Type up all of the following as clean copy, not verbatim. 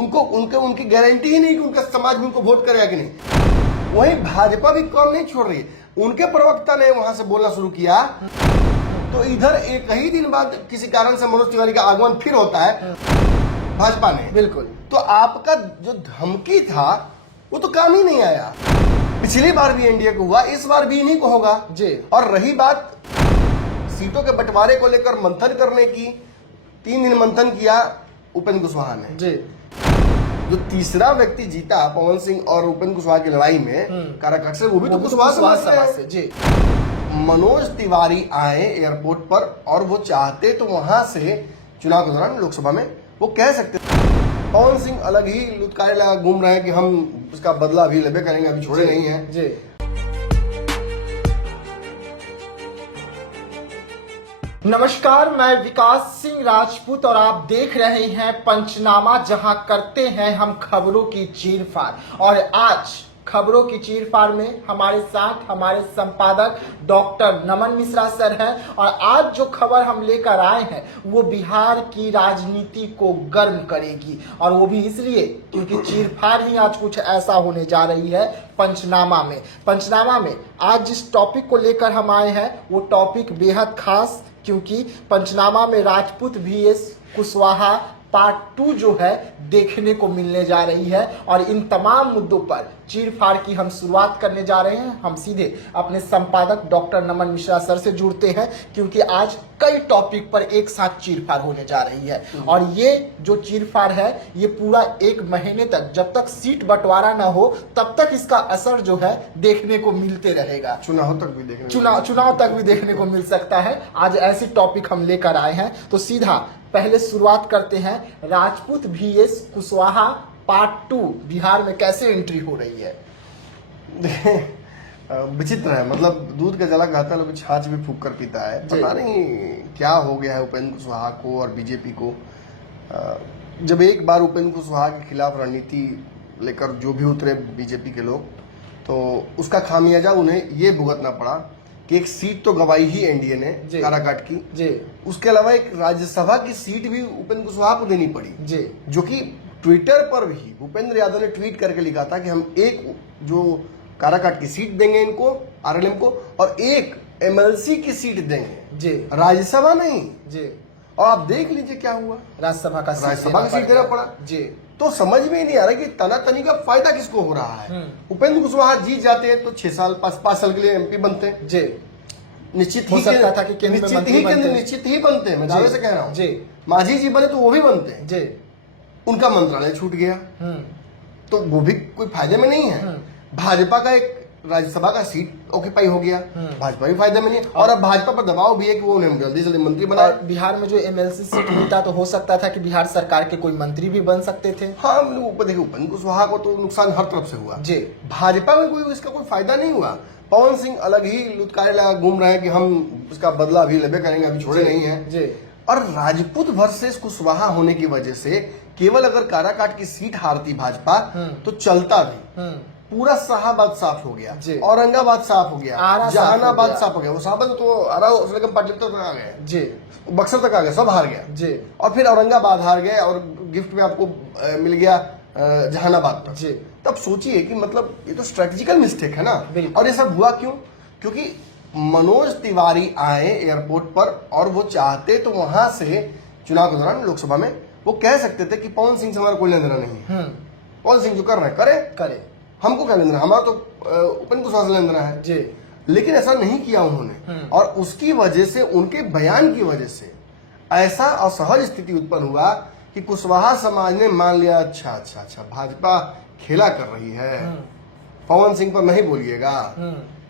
उनको उनकी गारंटी ही नहीं कि उनका समाज भी उनको वोट करेगा कि नहीं। वहीं भाजपा भी काम नहीं छोड़ रही है। उनके प्रवक्ता ने वहां से बोलना शुरू किया तो इधर एक ही दिन बाद किसी कारण से मनोज तिवारी का आगमन फिर होता है भाजपा ने। बिल्कुल। तो आपका जो धमकी था वो तो काम ही नहीं आया। पिछली बार भी एनडीए को हुआ, इस बार भी इन्हीं को होगा जी। और रही बात सीटों के बंटवारे को लेकर मंथन करने की, 3 दिन मंथन किया उपेंद्र कुशवाहा ने जी। जो तीसरा व्यक्ति जीता पवन सिंह और उपेंद्र कुशवाहा की लड़ाई में काराकाट से, वो भी तो कुशवाहा समाज से जी। मनोज तिवारी आए एयरपोर्ट पर और वो चाहते तो वहां से चुनाव के दौरान लोकसभा में वो कह सकते पवन सिंह अलग ही लुत्कारे लगा घूम रहे हैं कि हम इसका बदला अभी लेबे करेंगे, अभी छोड़े नहीं है जी। नमस्कार, मैं विकास सिंह राजपूत और आप देख रहे हैं पंचनामा, जहां करते हैं हम खबरों की चीरफाड़। और आज खबरों की चीरफाड़ में हमारे साथ हमारे संपादक डॉक्टर नमन मिश्रा सर हैं। और आज जो खबर हम लेकर आए हैं वो बिहार की राजनीति को गर्म करेगी, और वो भी इसलिए क्योंकि चीरफाड़ ही आज कुछ ऐसा होने जा रही है पंचनामा में। पंचनामा में आज जिस टॉपिक को लेकर हम आए हैं वो टॉपिक बेहद खास, क्योंकि पंचनामा में राजपूत vs कुशवाहा पार्ट 2 जो है देखने को मिलने जा रही है। और इन तमाम मुद्दों पर चीरफाड़ की हम शुरुआत करने जा रहे हैं। हम सीधे अपने संपादक डॉक्टर नमन मिश्रा सर से जुड़ते हैं, क्योंकि आज कई टॉपिक पर एक साथ चीरफाड़ होने जा रही है। और ये जो चीरफाड़ है ये पूरा 1 महीने तक, जब तक सीट बंटवारा ना हो तब तक इसका असर जो है देखने को मिलते रहेगा। चुनाव तक भी देखने को मिल सकता है। आज ऐसी टॉपिक हम लेकर आए हैं, तो सीधा पहले शुरुआत करते हैं राजपूत vs कुशवाहा पार्ट 2 बिहार में कैसे एंट्री हो रही है। विचित्र है, मतलब दूध का जला कहता है, लोग छाछ भी फूंक कर पीता है। पता नहीं क्या हो गया है उपेंद्र कुशवाहा को और बीजेपी को। जब एक बार उपेंद्र कुशवाहा के खिलाफ रणनीति लेकर जो भी उतरे बीजेपी के लोग, तो उसका खामियाजा उन्हें ये भुगतना पड़ा कि एक सीट तो गवाई ही एनडीए ने काराकाट की जी। उसके अलावा एक राज्यसभा की सीट भी उपेंद्र कुशवाहा को देनी पड़ी जी। जो कि ट्विटर पर भी भूपेंद्र यादव ने ट्वीट करके लिखा था कि हम एक जो काराकाट की सीट देंगे इनको, आरएलएम को, और एक एमएलसी की सीट देंगे जी, राज्यसभा नहीं जी। और आप देख लीजिए क्या हुआ, राज्यसभा का सीट देना पड़ा जी। तो समझ में ही नहीं आ रहा कि तनातनी का फायदा किसको हो रहा है। उपेंद्र कुशवाहा जीत जाते हैं तो 6 साल 5 साल के लिए एमपी बनते हैं जी। निश्चित हो ही सकता था कि निश्चित ही बनते हैं, मैं दावे से कह रहा हूँ जी। मांझी जी बने तो वो भी बनते हैं जी। उनका मंत्रालय छूट गया तो वो भी कोई फायदे में नहीं है। भाजपा का एक राज्यसभा का सीट ऑक्यूपाई हो गया, भाजपा भी फायदे में नहीं, और अब भाजपा पर दबाव भी है कि वो उन्हें जल्दी जल्दी मंत्री बनाए। बिहार में जो एमएलसी सीट मिलता तो हो सकता था कि बिहार सरकार के कोई मंत्री भी बन सकते थे। हाँ, हम लोग ऊपर देखिए उपेंद्र कुशवाहा को तो नुकसान हर तरफ से हुआ जी। भाजपा में कोई इसका कोई फायदा नहीं हुआ। पवन सिंह अलग ही लुत्कारे लगा घूम रहे हैं कि हम इसका बदला अभी लेबे करेंगे, अभी छोड़े नहीं है जी। और राजपूत वर्सेस कुशवाहा होने की वजह से केवल अगर काराकाट की सीट हारती भाजपा तो चलता भी। पूरा शाहाबाद साफ हो गया, औरंगाबाद साफ हो गया, जहानाबाद साफ हो गया। वो शाहाबाद तो पाटिल तक आ गए जी, बक्सर तक आ गए, सब हार गया जी। और फिर औरंगाबाद हार गए और गिफ्ट में आपको मिल गया जहानाबाद तक जी। तब सोचिए कि मतलब ये तो स्ट्रेटेजिकल मिस्टेक है ना। और ये सब हुआ क्यों? क्योंकि मनोज तिवारी आए एयरपोर्ट पर और वो चाहते तो वहां से चुनाव के दौरान लोकसभा में वो कह सकते थे कि पवन सिंह से हमारा कोई लेना देना नहीं है, पवन सिंह जो कर रहे हैं करे, हमको क्या लेना, हमारा तो उपेंद्र कुशवाहा से लेना है जी। लेकिन ऐसा नहीं किया उन्होंने और उसकी वजह से, उनके बयान की वजह से ऐसा असहज स्थिति उत्पन्न हुआ कि कुशवाहा समाज ने मान लिया अच्छा भाजपा खेला कर रही है, पवन सिंह पर नहीं बोलिएगा,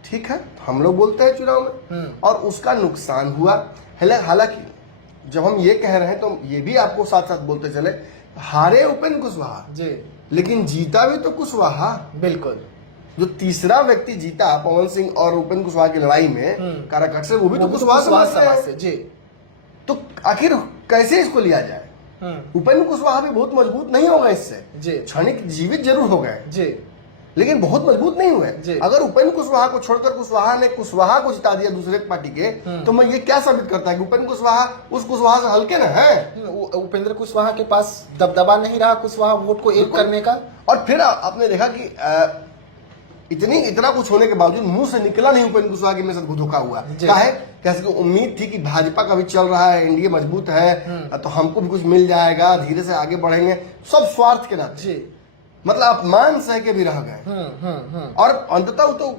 ठीक है हम लोग बोलते हैं चुनाव में, और उसका नुकसान हुआ। हालांकि जब हम ये कह रहे हैं तो ये भी आपको साथ साथ बोलते चले, हारे उपेंद्र कुशवाहा जी, लेकिन जीता भी तो कुशवाहा। बिल्कुल, जो तीसरा व्यक्ति जीता पवन सिंह और उपेंद्र कुशवाहा की लड़ाई में काराकाट से, वो भी तो कुशवाहा समाज से जी। तो आखिर कैसे इसको लिया जाए? उपेंद्र कुशवाहा भी बहुत मजबूत नहीं होगा इससे जी, क्षणिक जीवित जरूर हो गए जी, लेकिन बहुत मजबूत नहीं हुए। अगर उपेंद्र कुशवाहा को छोड़कर कुशवाहा ने कुशवाहा को जिता दिया दूसरे पार्टी के, तो मैं ये क्या साबित करता है कि उपेंद्र कुशवाहा उस कुशवाहा से हल्के न है। उपेंद्र कुशवाहा के पास दबदबा नहीं रहा कुशवाहा वोट को एक करने का। और फिर आपने देखा कि इतना कुछ होने के बावजूद मुंह से निकला नहीं उपेंद्र कुशवाहा की, मेरे साथ धोखा हुआ। क्या है, कैसे उम्मीद थी कि भाजपा का भी चल रहा है, एनडीए मजबूत है, तो हमको भी कुछ मिल जाएगा, धीरे से आगे बढ़ेंगे, सब स्वार्थ के नाते, मतलब अपमान सह के भी रह गए। और अंततः तो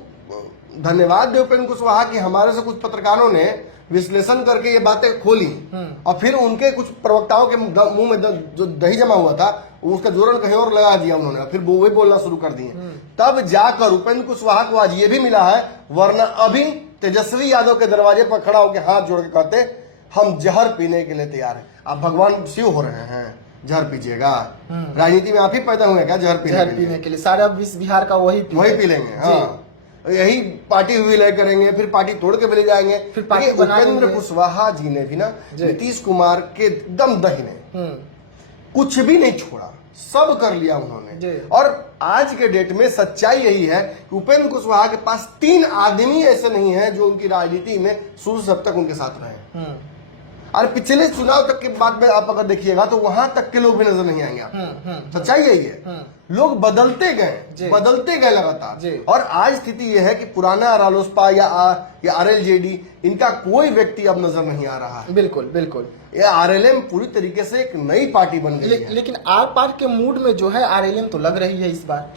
धन्यवाद दे उपेंद्र कुशवाहा कि हमारे से कुछ पत्रकारों ने विश्लेषण करके ये बातें खोली, और फिर उनके कुछ प्रवक्ताओं के मुंह में जो दही जमा हुआ था उसका जोरन कहीं और लगा दिया उन्होंने, फिर वो वही बोलना शुरू कर दिए। तब जाकर उपेंद्र कुशवाहा को आज ये भी मिला है, वरना अभी तेजस्वी यादव के दरवाजे पर खड़ा होकर हाथ जोड़ के कहते हम जहर पीने के लिए तैयार हैं। आप भगवान शिव हो रहे हैं, जहर पीजिएगा। राजनीति में आप ही पैदा हुए क्या जहर पीने के लिए? सारा विश्व बिहार का वही पी लेंगे। हाँ, यही पार्टी विलय करेंगे, फिर पार्टी तोड़ के ले जाएंगे। फिर पार्टी उपेंद्र कुशवाहा जी ने भी ना नीतीश कुमार के दम दहीने कुछ भी नहीं छोड़ा, सब कर लिया उन्होंने। और आज के डेट में सच्चाई यही है कि उपेंद्र कुशवाहा के पास 3 आदमी ऐसे नहीं है जो उनकी राजनीति में शुरू से अब तक उनके साथ रहे। और पिछले चुनाव तक के बाद में आप अगर देखिएगा तो वहां तक के लोग भी नजर नहीं आएंगे। सच्चाई यही है, लोग बदलते गए लगातार। और आज स्थिति यह है कि पुराना रालोसपा या आरएलजेडी, इनका कोई व्यक्ति अब नजर नहीं आ रहा है। बिल्कुल ये आरएलएम पूरी तरीके से एक नई पार्टी बन गई है। लेकिन आर पार के मूड में जो है आरएलएम तो लग रही है इस बार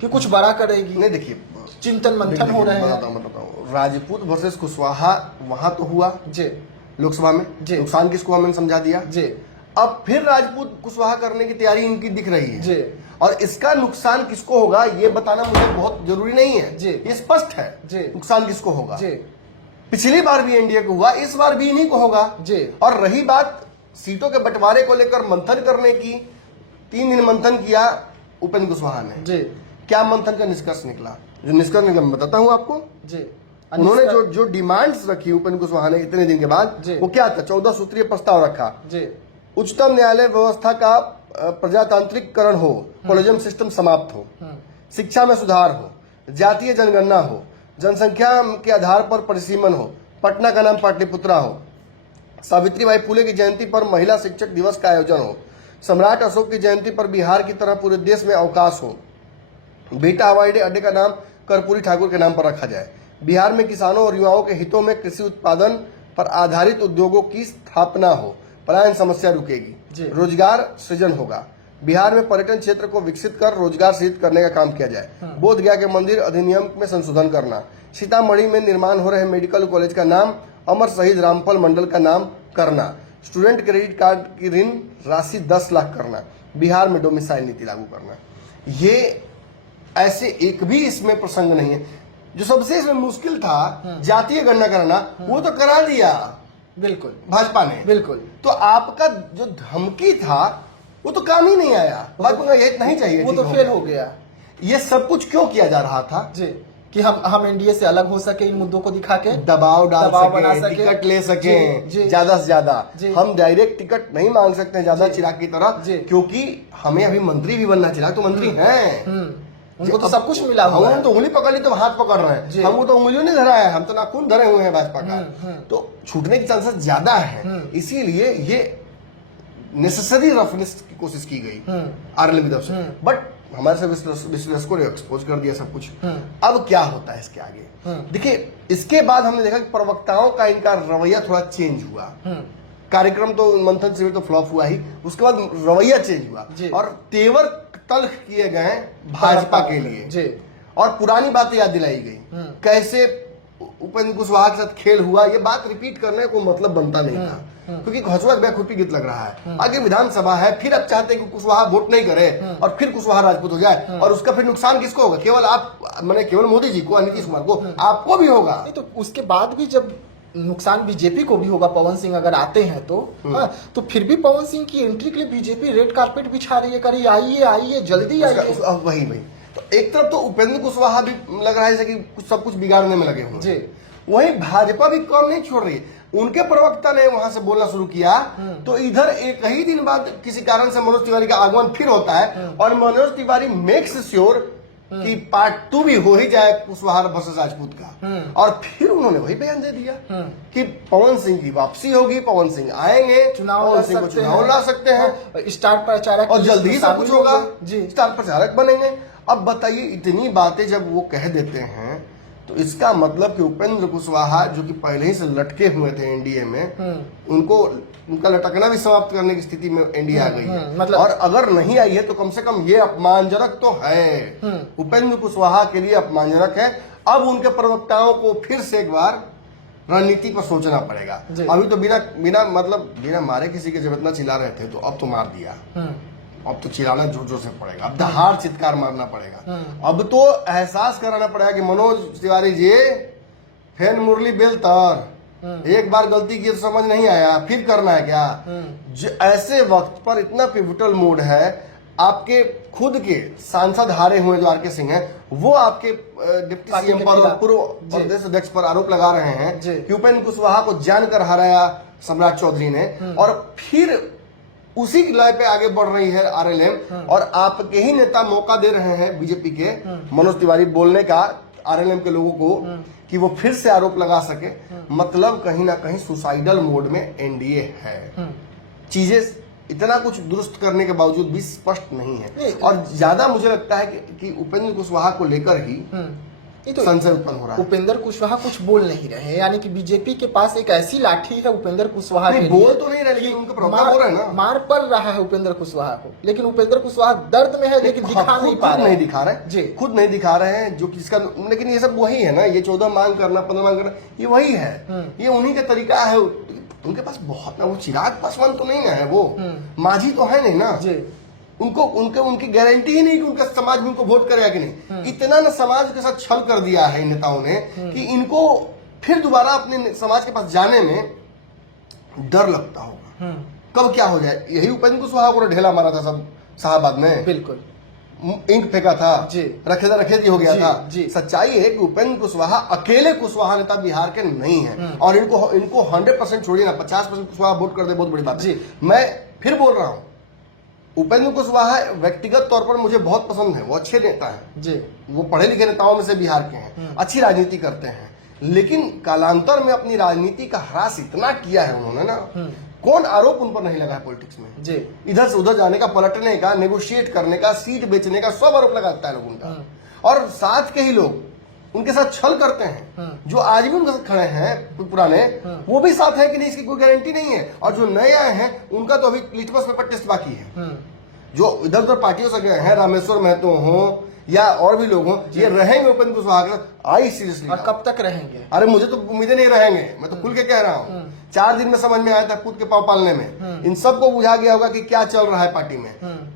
कि कुछ बड़ा करेगी। नहीं, देखिए चिंतन मंथन हो रहे हैं। बताऊं, राजपूत वर्सेस कुशवाहा वहां तो हुआ लोकसभा में, नुकसान किसको हमने समझा दिया। अब फिर राजपूत कुशवाहा करने की तैयारी इनकी दिख रही है, और इसका नुकसान किसको होगा ये बताना मुझे बहुत जरूरी नहीं है। ये स्पष्ट है नुकसान किसको होगा। पिछली बार भी एनडीए को हुआ, इस बार भी इन्हीं को होगा। और रही बात सीटों के बंटवारे को लेकर मंथन करने की, 3 दिन मंथन किया उपेंद्र कुशवाहा ने। क्या मंथन का निष्कर्ष निकला? जो निष्कर्ष निकला मैं बताता हूँ आपको। उन्होंने जो डिमांड्स रखी उपेंद्र कुशवाहा ने इतने दिन के बाद, वो क्या था? 14 सूत्रीय प्रस्ताव रखा। उच्चतम न्यायालय व्यवस्था का प्रजातांत्रिकरण हो, कॉलेजियम सिस्टम समाप्त हो, शिक्षा में सुधार हो, जातीय जनगणना हो, जनसंख्या के आधार पर परिसीमन हो, पटना का नाम पाटलिपुत्रा हो, सावित्रीबाई फुले की जयंती पर महिला शिक्षक दिवस का आयोजन हो, सम्राट अशोक की जयंती पर बिहार की तरह पूरे देश में अवकाश हो, बेटा हवाई अड्डे का नाम कर्पूरी ठाकुर के नाम पर रखा जाए, बिहार में किसानों और युवाओं के हितों में कृषि उत्पादन पर आधारित उद्योगों की स्थापना हो, पलायन समस्या रुकेगी, रोजगार सृजन होगा, बिहार में पर्यटन क्षेत्र को विकसित कर रोजगार सृजित करने का काम किया जाए, बोध गया के मंदिर अधिनियम में संशोधन करना, सीतामढ़ी में निर्माण हो रहे मेडिकल कॉलेज का नाम अमर शहीद रामफल मंडल का नाम करना, स्टूडेंट क्रेडिट कार्ड की ऋण राशि 10 लाख करना, बिहार में डोमिसाइल नीति लागू करना। ये ऐसे एक भी इसमें प्रसंग नहीं है। जो सबसे इसमें मुश्किल था जातीय गणना कराना, वो तो करा दिया बिल्कुल भाजपा ने। बिल्कुल। तो आपका जो धमकी था वो तो काम ही नहीं आया। भाजपा ये नहीं चाहिए, वो तो फेल हो गया। ये सब कुछ क्यों किया जा रहा था कि हम एनडीए से अलग हो सके, इन मुद्दों को दिखा के दबाव डाल सके, टिकट ले सके ज्यादा से ज्यादा। हम डायरेक्ट टिकट नहीं मांग सकते ज्यादा चिराग की तरह, क्योंकि हमें अभी मंत्री भी बनना। चिराग तो मंत्री हैं, उनको तो सब कुछ मिला हुआ है। हम तो उंगली पकड़ ली तो हाथ पकड़ रहे हैं, हमको तो उंगलियों नहीं धरा है, हम तो नाखून धरे हुए हैं भाजपा का। तो छूटने की चांसेस ज्यादा है, इसीलिए ये नेसेसरी रफनेस की कोशिश की गई आरएलएम की तरफ से। बट हमारे से विश्लेषकों ने एक्सपोज कर दिया सब कुछ। अब क्या होता है इसके आगे? देखिए, इसके बाद हमने देखा कि प्रवक्ताओं का इनका रवैया थोड़ा चेंज हुआ। कार्यक्रम तो मंथन शिविर तो फ्लॉप हुआ ही, उसके बाद रवैया चेंज हुआ और तेवर तल्ख किए गए भाजपा के लिए, और पुरानी बातें याद दिलाई गई। कैसे उपेंद्र कुशवाहा के साथ खेल हुआ, ये बात रिपीट करने को मतलब बनता नहीं था, क्योंकि हंसुआ बेखुरपी गीत लग रहा है। आगे विधानसभा है, फिर अब चाहते हैं कि कुशवाहा वोट नहीं करे और फिर कुशवाहा राजपूत हो जाए, और उसका फिर नुकसान किसको होगा? केवल आप, मैंने केवल मोदी जी को, नीतीश कुमार को, आपको भी होगा। नहीं तो उसके बाद भी जब नुकसान बीजेपी को भी होगा, पवन सिंह अगर आते हैं तो तो फिर भी पवन सिंह की एंट्री के लिए बीजेपी रेड कारपेट बिछा रही है, करिए आइए आइए जल्दी आइए। वही तो एक तरफ तो उपेंद्र कुशवाहा भी लग रहा है कि सब कुछ बिगाड़ने में लगे हुए हैं, वहीं भाजपा भी काम नहीं छोड़ रही। उनके प्रवक्ता ने वहां से बोलना शुरू किया तो इधर एक ही दिन बाद किसी कारण से मनोज तिवारी का आगमन फिर होता है, और मनोज तिवारी मेक्स श्योर कि पार्ट 2 भी हो ही जाए कुशवाहा वर्सेस राजपूत का। और फिर उन्होंने वही बयान दे दिया कि पवन सिंह की वापसी होगी, पवन सिंह आएंगे, पवन सिंह को चुनाव ला सकते हैं, स्टार प्रचारक और जल्दी ही सब कुछ होगा, जी स्टार प्रचारक बनेंगे। अब बताइए, इतनी बातें जब वो कह देते हैं तो इसका मतलब कि उपेंद्र कुशवाहा जो कि पहले ही से लटके हुए थे एनडीए में, उनका लटकना भी समाप्त करने की स्थिति में एनडीए आ गई है। मतलब और अगर नहीं आई है तो कम से कम ये अपमानजनक तो है, उपेंद्र कुशवाहा के लिए अपमानजनक है। अब उनके प्रवक्ताओं को फिर से एक बार रणनीति पर सोचना पड़ेगा। अभी तो बिना मारे किसी के जब इतना चिल्ला रहे थे, तो अब तो मार दिया, अब तो चिल्लाना जोर जोर से पड़ेगा, अब दहाड़ चित्कार मारना पड़ेगा। अब तो एहसास कराना पड़ेगा कि मनोज तिवारी जी, फेन मुरली बेलतर, एक बार गलती की तो समझ नहीं आया, फिर करना है क्या? ऐसे वक्त पर इतना पिवटल मूड है, आपके खुद के सांसद हारे हुए जो आर.के. सिंह हैं, वो आपके डिप्टी सीएम पर और पूर्व प्रदेश अध्यक्ष पर आरोप लगा रहे हैं कि उपेंद्र कुशवाहा को जानकर हराया सम्राट चौधरी ने, और फिर उसी लय पे आगे बढ़ रही है आरएलएम। और आपके ही नेता मौका दे रहे हैं बीजेपी के मनोज तिवारी बोलने का आरएलएम के लोगों को कि वो फिर से आरोप लगा सके। मतलब कहीं ना कहीं सुसाइडल मोड में एनडीए है। चीजें इतना कुछ दुरुस्त करने के बावजूद भी स्पष्ट नहीं है, और ज्यादा मुझे लगता है कि उपेंद्र कुशवाहा को लेकर ही तो संशय उत्पन्न हो रहा है। उपेंद्र कुशवाहा कुछ बोल नहीं रहे, यानी कि बीजेपी के पास एक ऐसी लाठी है उपेंद्र कुशवाहा के लिए, बोल तो नहीं रहे, लेकिन उनका प्रभाव हो रहा है ना, मार पड़ रहा है उपेंद्र कुशवाहा को। लेकिन उपेंद्र कुशवाहा दर्द में है, लेकिन दिखा नहीं पा रहे, नहीं दिखा रहे, खुद नहीं दिखा रहे हैं जो किसका। लेकिन ये सब वही है ना, ये 14 मांग करना, 15 मांग करना, ये वही है, ये उन्हीं का तरीका है। उनके पास बहुत ना, वो चिराग पासवान तो नहीं है, वो मांझी तो है नहीं ना, उनकी गारंटी ही नहीं कि उनका समाज भी उनको वोट करेगा कि नहीं। इतना ना समाज के साथ छल कर दिया है इन नेताओं ने कि इनको फिर दोबारा अपने समाज के पास जाने में डर लगता होगा, कब क्या हो जाए। यही उपेंद्र कुशवाहा को ढेला मारा था सब शाहबाद में, बिल्कुल इंक फेंका था, रखेदी हो गया था। जी। सच्चाई है कि उपेंद्र कुशवाहा अकेले कुशवाहा नेता बिहार के नहीं है, और इनको 100% छोड़िए ना, 50% कुशवाहा वोट कर दे, बहुत बड़ी बात है। मैं फिर बोल रहा हूं, उपेंद्र कुशवाहा व्यक्तिगत तौर पर मुझे बहुत पसंद है, वो अच्छे नेता हैं जी, वो पढ़े लिखे नेताओं में से बिहार के हैं, अच्छी राजनीति करते हैं। लेकिन कालांतर में अपनी राजनीति का ह्रास इतना किया है उन्होंने ना, कौन आरोप उन पर नहीं लगा है पॉलिटिक्स में जी, इधर से उधर जाने का, पलटने का, नेगोशिएट करने का, सीट बेचने का, सब आरोप लगाता है लोग उनका। और साथ के ही लोग उनके साथ छल करते हैं, जो आज भी उनके साथ खड़े हैं पुराने, वो भी साथ है कि नहीं, इसकी कोई गारंटी नहीं है। और जो नए आए हैं उनका तो अभी लिटमस पेपर टेस्ट बाकी है। जो इधर उधर पार्टियों से गए हैं, रामेश्वर महतो हो या और भी लोग हों, ये रहेंगे उपेंद्र कुशवाहा के साथ, आई सीरियसली। और कब तक रहेंगे? अरे मुझे तो उम्मीदें नहीं रहेंगे, मैं तो खुल के कह रहा हूँ। 4 दिन में समझ में आया था कूद के पाँव पालने में, इन सबको बुझा गया होगा कि क्या चल रहा है पार्टी में।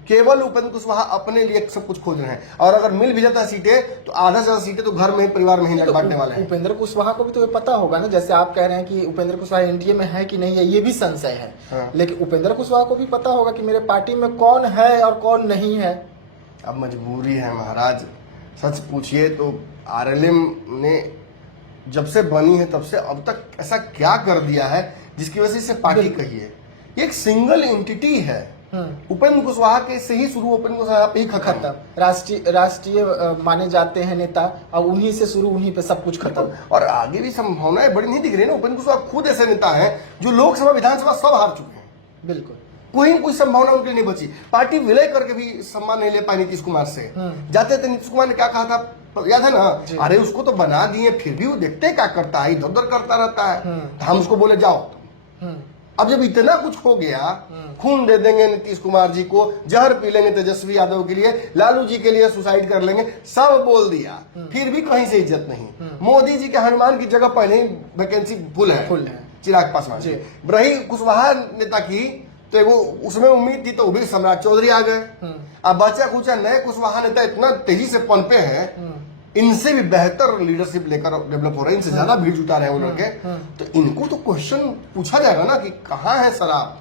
केवल उपेंद्र कुशवाहा अपने लिए सब कुछ खोज रहे हैं, और अगर मिल भी जाता है सीटें तो आधा से ज्यादा सीटें तो घर में ही, परिवार में ही बांटने वाले हैं। उपेंद्र कुशवाहा को भी तो ये पता होगा ना, जैसे आप कह रहे हैं कि उपेंद्र कुशवाहा एनडीए में है कि नहीं है, ये भी संशय है। लेकिन उपेंद्र कुशवाहा को भी पता होगा कि मेरे पार्टी में कौन है और कौन नहीं है। अब मजबूरी है महाराज, सच पूछिए तो आरएलएम ने जब से बनी है तब से अब तक ऐसा क्या कर दिया है जिसकी वजह से पार्टी कही है। ये एक सिंगल एंटिटी है, उपेंद्र कुशवाहा के से ही शुरू, उपेंद्र कुशवाहा पे ही खत्म। राष्ट्रीय माने जाते हैं नेता, और उन्हीं से शुरू, उन्हीं पे सब कुछ खत्म। और आगे भी संभावनाएं बड़ी नहीं दिख रही ना। उपेंद्र कुशवाहा खुद ऐसे नेता है जो लोकसभा विधानसभा सब हार चुके हैं, बिल्कुल कोई संभावना उनके लिए नहीं बची। पार्टी विलय करके भी सम्मान नहीं ले पाई नीतीश कुमार से। जाते थे नीतीश कुमार ने क्या कहा था, याद है ना, अरे उसको तो बना दिए, फिर भी वो देखते क्या करता है, इधर उधर करता रहता है, हम उसको बोले जाओ। अब जब इतना कुछ हो गया, खून दे देंगे नीतीश कुमार जी को, जहर पी लेंगे तेजस्वी यादव के लिए, लालू जी के लिए सुसाइड कर लेंगे, सब बोल दिया, फिर भी कहीं से इज्जत नहीं। मोदी जी के हनुमान की जगह पहले ही वैकेंसी फुल है चिराग पासवान जी। रही कुशवाहा नेता की तो वो उसमें उम्मीद थी, तो वो भी सम्राट चौधरी आ गए। अब बचा खुचा नए कुशवाहा नेता इतना तेजी से पनपे हैं, इनसे भी बेहतर लीडरशिप लेकर डेवलप हो रहे हैं, इनसे ज्यादा भीड़ जुटा रहे हैं वो लड़के। तो इनको तो क्वेश्चन पूछा जाएगा ना कि कहाँ है शराब,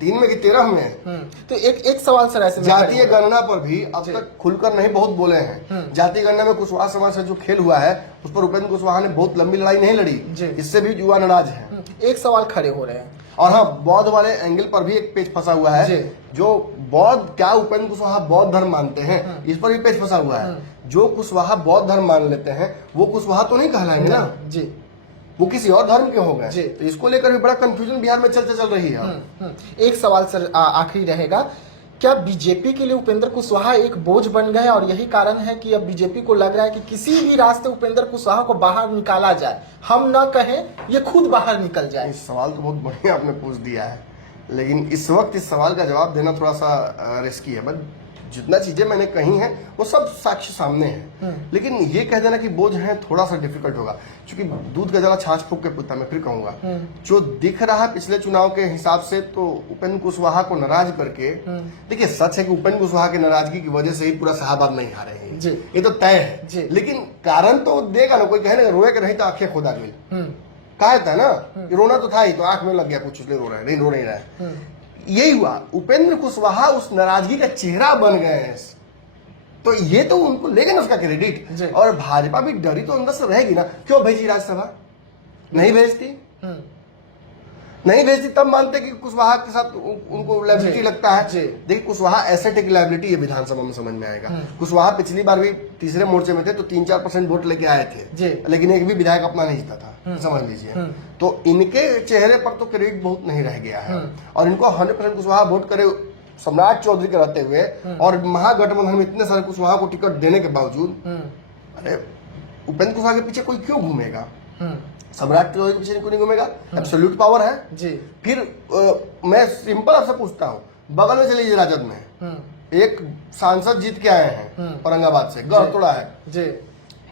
3 में कि 13 में। तो एक सवाल सर ऐसे, जातीय गणना पर भी अब तक खुलकर नहीं बहुत बोले हैं। जातीय गणना में कुशवाहा समाज से जो खेल हुआ है उस पर उपेंद्र कुशवाहा ने बहुत लंबी लड़ाई नहीं लड़ी, इससे भी युवा नाराज है। एक सवाल खड़े हो रहे हैं, और हाँ, बौद्ध वाले एंगल पर भी एक पेज फंसा हुआ है। जो बौद्ध, क्या उपेंद्र कुशवाहा बौद्ध धर्म मानते हैं, इस पर भी पेज फंसा हुआ है। जो कुशवाहा बौद्ध धर्म मान लेते हैं वो कुशवाहा तो नहीं कहलाएंगे ना जी, वो किसी और धर्म के हो गए। तो इसको लेकर भी बड़ा कंफ्यूजन बिहार में चल रही है। एक सवाल सर आखिरी रहेगा, क्या बीजेपी के लिए उपेंद्र कुशवाहा एक बोझ बन गए और यही कारण है कि अब बीजेपी को लग रहा है कि किसी भी रास्ते उपेंद्र कुशवाहा को बाहर निकाला जाए, हम न कहें ये खुद बाहर निकल जाए? इस सवाल तो बहुत बढ़िया आपने पूछ दिया है, लेकिन इस वक्त इस सवाल का जवाब देना थोड़ा सा रिस्की है। बट जितना चीजें मैंने कही हैं वो सब साक्ष्य सामने है, लेकिन ये कह देना कि बोझ है थोड़ा सा डिफिकल्ट होगा, क्योंकि दूध का जला छाछ फूंक के पुता, मैं फिर कहूंगा। जो दिख रहा है पिछले चुनाव के हिसाब से, तो उपेंद्र कुशवाहा को नाराज करके, देखिए सच है कि उपेंद्र कुशवाहा की नाराजगी की वजह से ही पूरा शाहाबाद नहीं हारे हैं, ये तो तय है। लेकिन कारण तो देगा ना, कोई कहे ना रोए के नहीं तो आंखें खोदा गई, कहा था ना कि रोना तो था ही, तो आंख में लग गया कुछ, इसलिए रो रहा है, नहीं रो नहीं रहा है। यही हुआ, उपेंद्र कुशवाहा उस नाराजगी का चेहरा बन गए हैं, तो ये तो उनको लेंगे ना उसका क्रेडिट। और भाजपा भी डरी तो अंदर से रहेगी ना, क्यों भेजी राज्यसभा? नहीं भेजती, नहीं भेजती तब मानते कि कुशवाहा के साथ उनको लायबिलिटी लगता है। देखिए कुशवाहा एसेट की लायबिलिटी ये विधानसभा में समझ में आएगा। कुशवाहा पिछली बार भी तीसरे मोर्चे में थे तो 3-4% वोट लेके आए थे, लेकिन एक भी विधायक अपना नहीं जीता था, समझ लीजिए। तो इनके चेहरे पर तो क्रेडिट बहुत नहीं रह गया है, और इनको 100% कुशवाहा वोट करे सम्राट चौधरी के रहते हुए, और महागठबंधन में इतने सारे कुशवाहा को टिकट देने के बावजूद, अरे उपेंद्र कुशवाहा के पीछे कोई क्यों घूमेगा? सम्राट चौधरी के पीछे क्यों नहीं घूमेगा? एब्सोल्यूट पावर है जी। फिर मैं सिंपल आपसे पूछता हूँ, बगल में चलिए राजद में एक सांसद जीत के आए हैं औरंगाबाद से, गढ़तोड़ा है जी,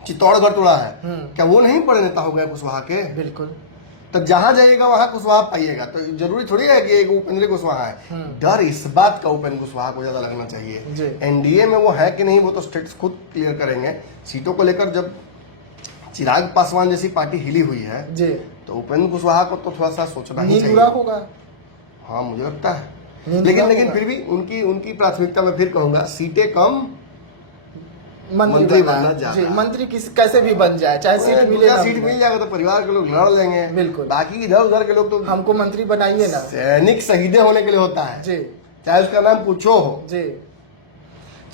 चित्तौड़गढ़ तोड़ा है, क्या वो नहीं बड़े नेता हो गए कुशवाहा के? बिल्कुल। तो जहां जाइएगा वहां कुशवाहा पाइएगा, तो जरूरी थोड़ी है कि एक उपेंद्र कुशवाहा है। डर इस बात का उपेंद्र कुशवाहा को ज्यादा लगना चाहिए। एनडीए में वो है कि नहीं वो तो स्टेट्स खुद क्लियर करेंगे। सीटों को लेकर जब चिराग पासवान जैसी पार्टी हिली हुई है जी, तो उपेंद्र कुशवाहा को तो थोड़ा सा सोचना ही चाहिए होगा। हाँ मुझे लगता है, लेकिन फिर भी उनकी प्राथमिकता मैं फिर कहूंगा सीटें कम, मंत्री बनना ज्यादा। मंत्री कैसे भी बन जाए, चाहे सीट मिल जाएगा तो परिवार के लोग लड़ लेंगे, बिल्कुल। बाकी इधर उधर के लोग तो हमको मंत्री बनाइए ना, सैनिक शहीदे होने के लिए होता है जी, चाहे उसका नाम पूछो हो जी।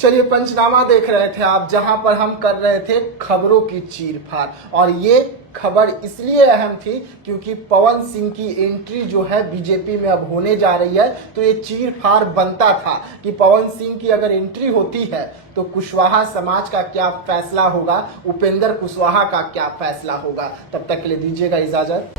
चलिए, पंचनामा देख रहे थे आप, जहां पर हम कर रहे थे खबरों की चीरफाड़, और ये खबर इसलिए अहम थी क्योंकि पवन सिंह की एंट्री जो है बीजेपी में अब होने जा रही है। तो ये चीरफाड़ बनता था कि पवन सिंह की अगर एंट्री होती है तो कुशवाहा समाज का क्या फैसला होगा, उपेंद्र कुशवाहा का क्या फैसला होगा। तब तक के लिए दीजिएगा इजाजत।